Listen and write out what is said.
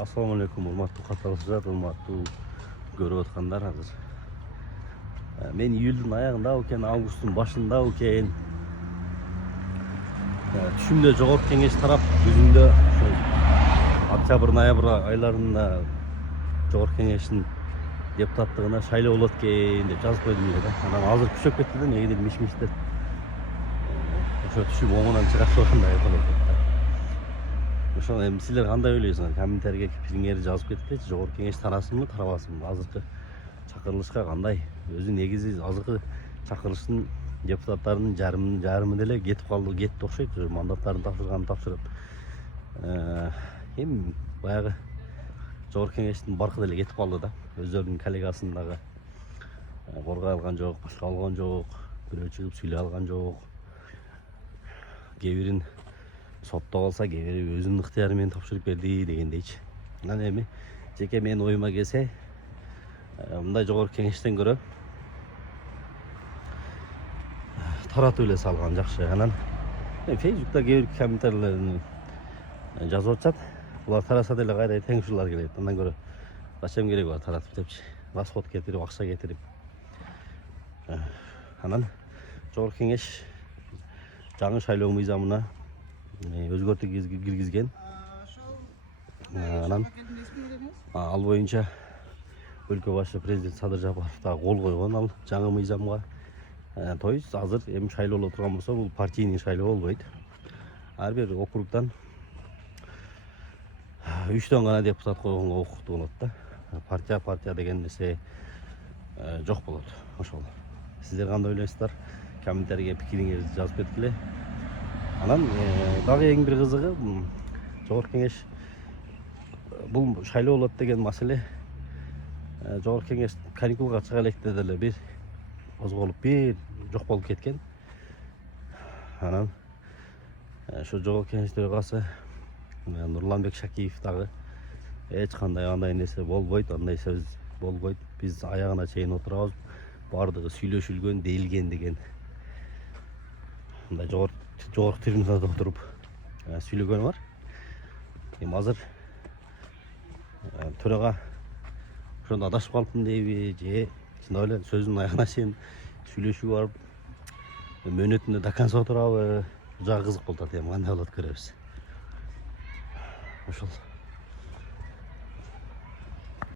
Assalamu alaikum, урматтуу катнашчылар, урматтуу көрүп аткандар. Азыр мен июлдун аягында экен, августтун башында экен. Түшүмдө жогорку кеңеш тарап жүзүндө октябрь, ноябрь айларында жогорку кеңештин депутаттыгына шайлоо болот экен деп жазып койдум эле да. Анан азыр күчөп кетти да, негедир миш-миштер. Ошо түшүм оңунан чыгат болгондой болот да. Ошо эми силер кандай ойлойсуңар? Комментарийге пикириңерди жазып кеткилечи. Жогорку кеңеш тарасынбы, тарабасынбы? Азыркы чакырылышка кандай? Өзү негизи азыркы чакырылыштын депутаттарынын жарымы деле кетип калды, кетти окшойт. Мандаттарын тапшырганын тапшырып. Эми баягы жогорку кеңештин баркы деле кетип калды да. Өздөрүнүн коллегасын дагы коргой алган жок, башка алган жок. Бирөө чыгып сүйлөй алган жок. Кээ бирин сотто калса, кээ бири өзүнүн ыктыяры менен тапшырып берди дегендейчи. Анан эми жеке менин оюма келсе, мындай жогорку кеңештен көрө таратып эле салган жакшы. Анан Facebook'та кээ бир комментарийлерин жазып атышат. Булар тараса деле кайра тең ушулар келет. Андан көрө качан керек бар таратып депчи. Расход кетирип, акча кетирип. Анан жогорку кеңеш жаңы шайлоо мыйзамына өзгөртүү киргизген. Анан ал боюнча өлкө башы президент Садыр Жапаров да кол койгон ал жаңы мыйзамга. То есть азыр эми шайлоо боло турган болсо, бул партийный шайлоо болбойт. Ар бир округдан 3төн гана депутат койгонго укуктуу болот да. Партия деген нерсе жок болот. Ошол. Сиздер кандай ойлойсуздар? Комментарийге пикириңерди жазып кеткиле. Анан дагы эң бир кызыгы, жогорку кеңеш бул шайлоо болот деген маселе жогорку кеңеш каникулга чыга электе деле бир козголуп, бир жок болуп кеткен. Анан ошо жогорку кеңеш төрагасы Нурланбек Шакиев дагы эч кандай андай нерсе болбойт, андай сөз болбойт. Биз аягына чейин отурабыз. Бардыгы сүйлөшүлгөн, дейилген деген. Мындай жогорку трибунада отуруп сүйлөгөнү бар. Эми азыр төрага ошондо адашып калыптын дейби, же чындап эле сөзүнүн аягына чейин сүйлөшүүгө барып мөөнөтүндө до конца отурабы? Жагы кызык болуп атат. Эми кандай болот көрөбүз. Ошол.